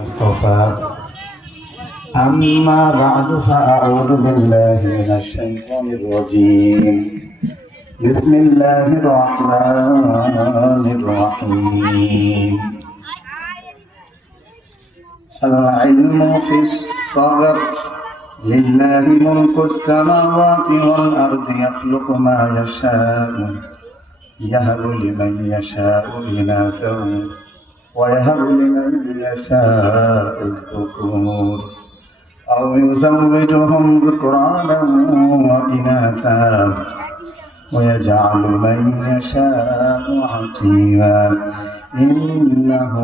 مصطفى أما بعد فأعوذ بالله من الشيطان الرجيم بسم الله الرحمن الرحيم العلم في الصغر لله ملك السماوات والأرض يخلق ما يشاء يهب لمن يشاء إناثا ويهب لمن يشاء الذكور أو يزوجهم ذكرانا وإناثا ويجعل من يشاء عقيما إنه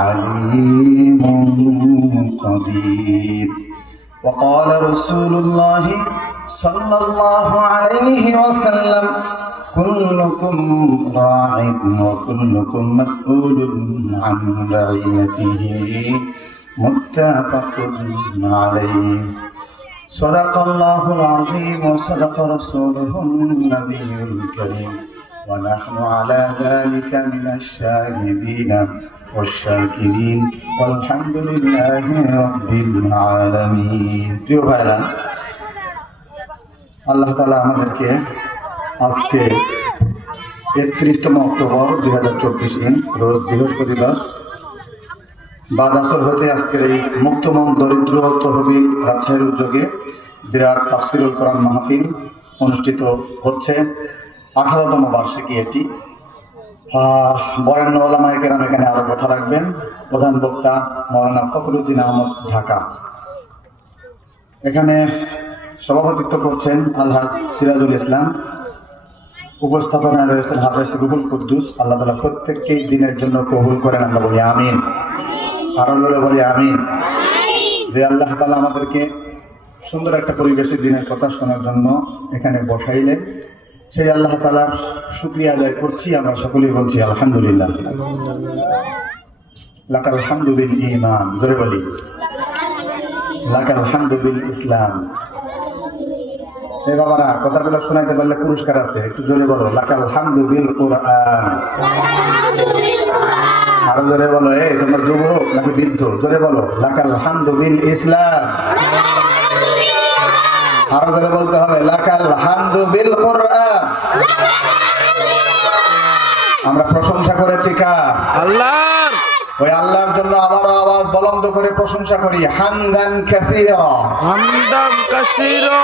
عليم قدير. وقال رسول الله صلى الله عليه وسلم كلكم راع وكلكم مسؤول عن رعيته متفق عليه. صدق الله العظيم وصدق رسوله النبي الكريم ونحن على ذلك من الشاهدين والشاكرين والحمد لله رب العالمين. প্রিয় ভাইরা, আল্লাহ তাআলা আমাদেরকে আজকে 31তম অক্টোবর 2024 রোজ বৃহস্পতিবার বাদ আসর হতে আজকের এই মুক্তমন দরিদ্র তহবিল রাজশাহীর উদ্যোগে বিরাট তাফসিরুল কোরআন মাহফিল অনুষ্ঠিত হচ্ছে। 18তম বার্ষিকী এটি। বরেণ্য ওলামায়ে কেরাম এখানে আরো কথা রাখবেন। প্রধান বক্তা মাওলানা ফখরুদ্দিন আহমদ, ঢাকা। এখানে সভাপতিত্ব করছেন আলহাজ সিরাজুল ইসলাম। উপস্থাপনায় রয়েছেন হাফেজ রুহুল কুদ্দুস। আল্লাহ তাআলা প্রত্যেককে দিনের জন্য কবুল করেন, আমরা বলি আমিন। আরো জোরে বলি আমিন। যে আল্লাহ তাআলা আমাদেরকে সুন্দর একটা পরিবেশে দিনের কথা শোনার জন্য এখানে বসাইলেন, সেই আল্লাহ তাআলার শুকরিয়া আদায় করছি। আমরা সকলেই বলছি আলহামদুলিল্লাহ। লাকাল হামদু বিল ঈমান, জোরে বলি লাকাল হামদু বিল ইসলাম। এই বাবারা, কথাগুলো শোনাইতে পারলে পুরস্কার আছে, একটু জোরে বলো লাকাল হামদু বিল কুরআন। আরো জোরে বলো, এই তোমরা যুবক নাকি বৃদ্ধ, জোরে বলো লাকাল হামদু বিল ইসলাম। আরো জোরে বলতে হবে লাকাল হামদু বিল কুরআন। আমরা প্রশংসা করেছি কার? আল্লাহর। ওই আল্লাহর জন্য আবারও আওয়াজ বুলন্দ করে প্রশংসা করি, হামদান কাসীরা। হামদান কাসীরা।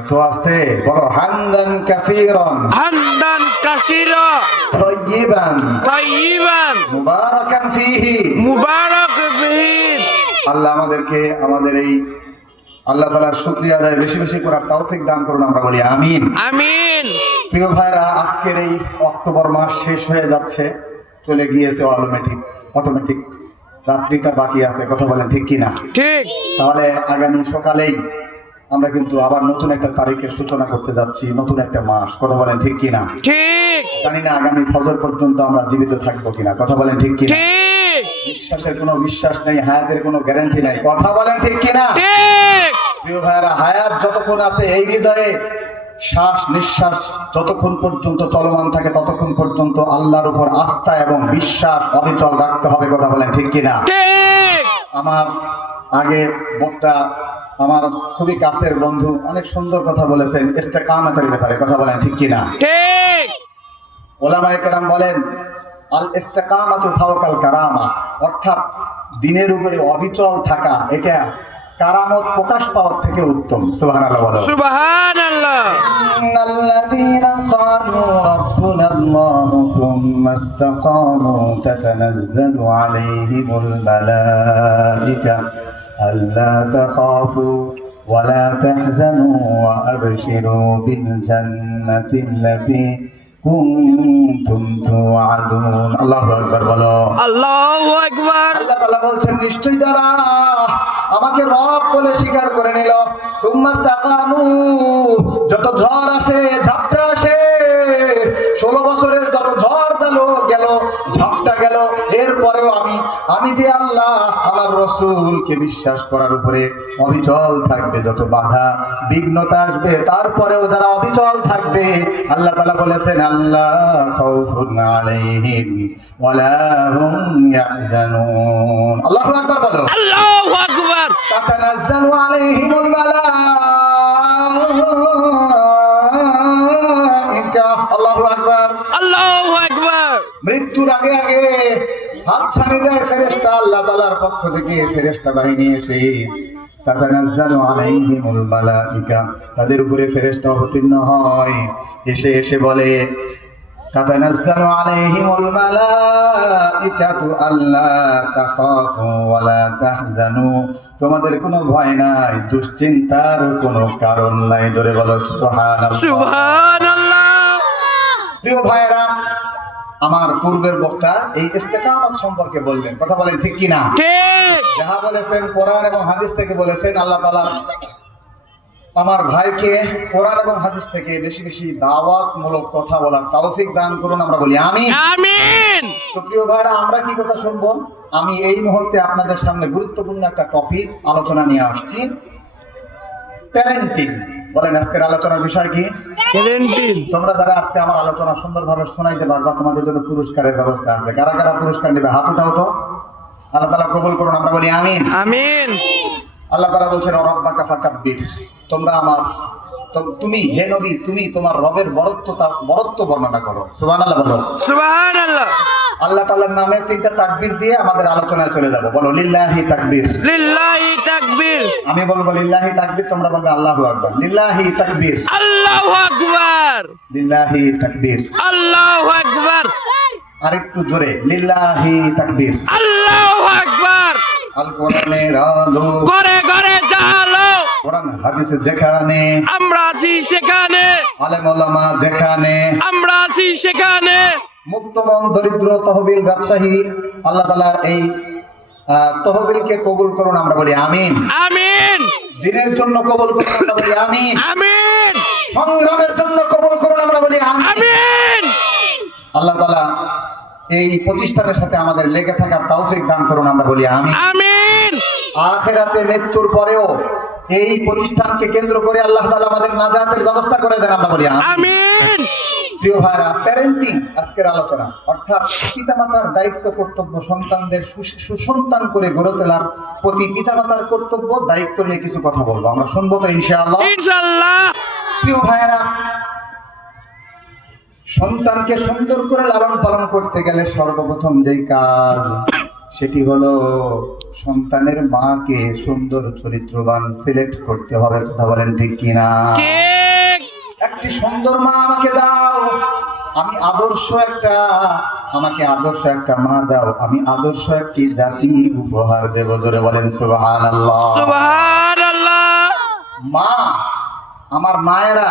এত আস্তে বলো, হামদান কাসীরান। হামদান কাসীরা। তাইয়িবান। তাইয়িবান। মুবারাকান ফীহি। মুবারাক ফীহি। আল্লাহ আমাদেরকে আমাদের এই আল্লাহ তাআলার শুকরিয়া আদায় বেশি বেশি করার তৌফিক দান করুন, আমরা বলি আমিন। আমিন। প্রিয় ভাইরা, আজকের এই অক্টোবর মাস শেষ হয়ে যাচ্ছে, চলে গিয়েছে অটোমেটিক। রাত্রিটা বাকি আছে, কথা বলেন ঠিক কিনা? ঠিক। তাহলে আগামী সকালেই আমরা কিন্তু আবার নতুন একটা তারিখের সূচনা করতে যাচ্ছি, নতুন একটা মাস, কথা বলেন ঠিক কিনা? ঠিক। জানি না আগামী ফজর পর্যন্ত আমরা জীবিত থাকবো কিনা, কথা বলেন ঠিক কিনা? ঠিক। বিশ্বাসের কোনো বিশ্বাস নেই, হায়াতের কোনো গ্যারান্টি নাই, কথা বলেন ঠিক কিনা? ঠিক। প্রিয় ভাইরা, হায়াত যতক্ষণ আছে এই হৃদয়ে, শ্বাস নিঃশ্বাস যতক্ষণ পর্যন্ত চলমান থাকে ততক্ষণ পর্যন্ত আল্লাহর উপর আস্থা এবং বিশ্বাস অবিচল রাখতে হবে, কথা বলেন ঠিক কিনা? ঠিক। আমার আগের বক্তা, আমার খুবই কাছের বন্ধু, অনেক সুন্দর কথা বলেছেন ইস্তেকামতের ব্যাপারে, কথা বলেন ঠিক কিনা? ঠিক। ওলামায়ে কেরাম বলেন আল ইস্তেকামাতু ফাওকাল কারামা, অর্থাৎ দিনের উপরে অবিচল থাকা এটা কারামত প্রকাশ পাওয়ার থেকে উত্তম। সুবহানাল্লাহ বলো। সুবহানাল্লাহ। ইন্নাল্লাযীনা ক্বালু রাব্বুনাল্লাহু সুম্মা ইসতাকামু তাতানাজ্জালু আলাইহিমুল মালাঈকা আল্লা তাখাফু ওয়া লা তাহজানু ওয়া আবশিরু বিল জান্নাতিল্লাতী কুনতুম তুআদুন। আল্লাহু আকবার বলো। আল্লাহু আকবার। আল্লাহ তাআলা বলছেন, নিশ্চয়ই যারা আমাকে রব বলে স্বীকার করে নিল, তুম্মাস্তাকামু, যত ঝড় আসে ঝাপটা আসে, 16 বছরের যত ঝড় গেল ঝাপটা গেল, এরপরেও আমি যে আল্লাহ আমার রাসূলকে বিশ্বাস করার উপরে অবিচল থাকবে, যত বাধা বিঘ্নতা আসবে তারপরেও যারা অবিচল থাকবে, আল্লাহ তাআলা বলেছেন আল্লাহ খাউফুন আলাইহিম ওয়ালা হুম ইয়াহজানুন। আল্লাহু আকবার বলো। আল্লাহু আকবার। তাতানাজ্জালু আলাইহিমুল মালায়েকা। আল্লাহু আকবার। আল্লাহু আকবার। মৃত্যুর আগে আগে হাতছানি দেয় ফেরেশতা আল্লাহ তাআলার পক্ষ থেকে, ফেরেশতা বাহিনী এসে তাতানাজ্জালু আলাইহিমুল মালায়েকা, তাদের উপরে ফেরেশতা অবতীর্ণ হয়, এসে এসে বলে তাতানাজ্জালু আলাইহিমুল মালায়েকাতু আল্লা তাখাফু ওয়া লা তাহজানু, তোমাদের কোনো ভয় নাই, দুশ্চিন্তার কোনো কারণ নাই। জোরে বলো সুবহানাল্লাহ। সুবহানাল্লাহ। প্রিয় ভাইরা, আমার পূর্বের বক্তা এই ইস্তেকামত সম্পর্কে বললেন, কথা বলেন ঠিক কিনা? ঠিক। যাহা বলেছেন কোরআন এবং হাদিস থেকে বলেছেন, আল্লাহ তাআলা আমার ভাইকে কোরআন এবং হাদিস থেকে বেশি বেশি দাওয়াতমূলক কথা বলার তৌফিক দান করুন, আমরা বলি আমিন। আমিন। তো প্রিয় ভাইরা, আমরা কি কথা শুনবো? আমি এই মুহূর্তে আপনাদের সামনে গুরুত্বপূর্ণ একটা টপিক আলোচনা নিয়ে আসছি, প্যারেন্টিং। বলেন আজকের আলোচনার বিষয় কি? প্যারেন্টিং। তোমরা যারা আজকে আমার আলোচনা সুন্দরভাবে শোনাইতে পারবা, তোমাদের জন্য পুরস্কারের ব্যবস্থা আছে। কারা কারা পুরস্কার নেবে হাত উঠাও তো। আল্লাহ তাআলা কবুল করুন, আমরা বলি আমিন। আমিন। আল্লাহ তাআলা বলছেন রাব্বাকা ফাকাব্বির, তোমরা আমার তুমি হে নবী, তুমি তোমার রবের বরত্ব বর্ণনা করো। সুবহানাল্লাহ বলো। সুবহানাল্লাহ। আল্লাহ তাআলার নামে তিনটা তাকবীর দিয়ে আমাদের আলোচনায় চলে যাব। বলো লিল্লাহি তাকবীর। লিল্লাহি তাকবীর। আমি বলবো লিল্লাহি তাকবীর, তোমরা বলবে আল্লাহু আকবার। লিল্লাহি তাকবীর। আল্লাহু আকবার। লিল্লাহি তাকবীর। আল্লাহু আকবার। আরেকটু জোরে, লিল্লাহি তাকবীর। আল্লাহু আকবার। আল কোরআনের আলো ঘরে ঘরে জালো, কোরআন হাদিসে যেখানে আমরা আছি সেখানে, আলেম ওলামা যেখানে আমরা আছি সেখানে। মুক্তমন দরিদ্র তহবিল রাজশাহী, আল্লাহ তাআলা এই তহবিলকে কবুল করুন, আমরা বলি আমিন। আমিন। দিনের জন্য কবুল করুন, আমরা বলি আমিন। আমিন। সংগ্রামের জন্য কবুল করুন, আমরা বলি আমিন। আমিন। আল্লাহ তাআলা এই প্রতিষ্ঠানের সাথে আমাদের লেগে থাকার তৌফিক দান করুন, আমরা বলি আমিন। আমিন। আখিরাতে মৃত্যুর পরেও এই প্রতিষ্ঠানকে কেন্দ্র করে আল্লাহ তাআলা আমাদের নাজাতের ব্যবস্থা করে দেন, আমরা বলি আমিন। আমিন। প্রিয় ভাইরা, প্যারেন্টিং আজকের আলোচনা, অর্থাৎ পিতামাতার দায়িত্ব কর্তব্য, সন্তানদের সুসন্তান করে গড়ে তোলার প্রতি পিতামাতার কর্তব্য দায়িত্ব নিয়ে কিছু কথা বলবো, আমরা শুনবো তো ইনশাআল্লাহ। ইনশাআল্লাহ। প্রিয় ভাইরা, সন্তানকে সুন্দর করে লালন পালন করতে গেলে সর্বপ্রথম যেই কাজ, সেটি হলো সন্তানের মাকে সুন্দর চরিত্রবান সিলেক্ট করতে হবে। কথা বলেন ঠিক কিনা? ঠিক। একটি সুন্দর মা আমাকে দাও, আমি আমাকে আদর্শ একটা মা দাও, আমি আদর্শ একটি জাতি উপহার দেব। জোরে বলেন সুবহানাল্লাহ। সুবহানাল্লাহ। মা, আমার মায়েরা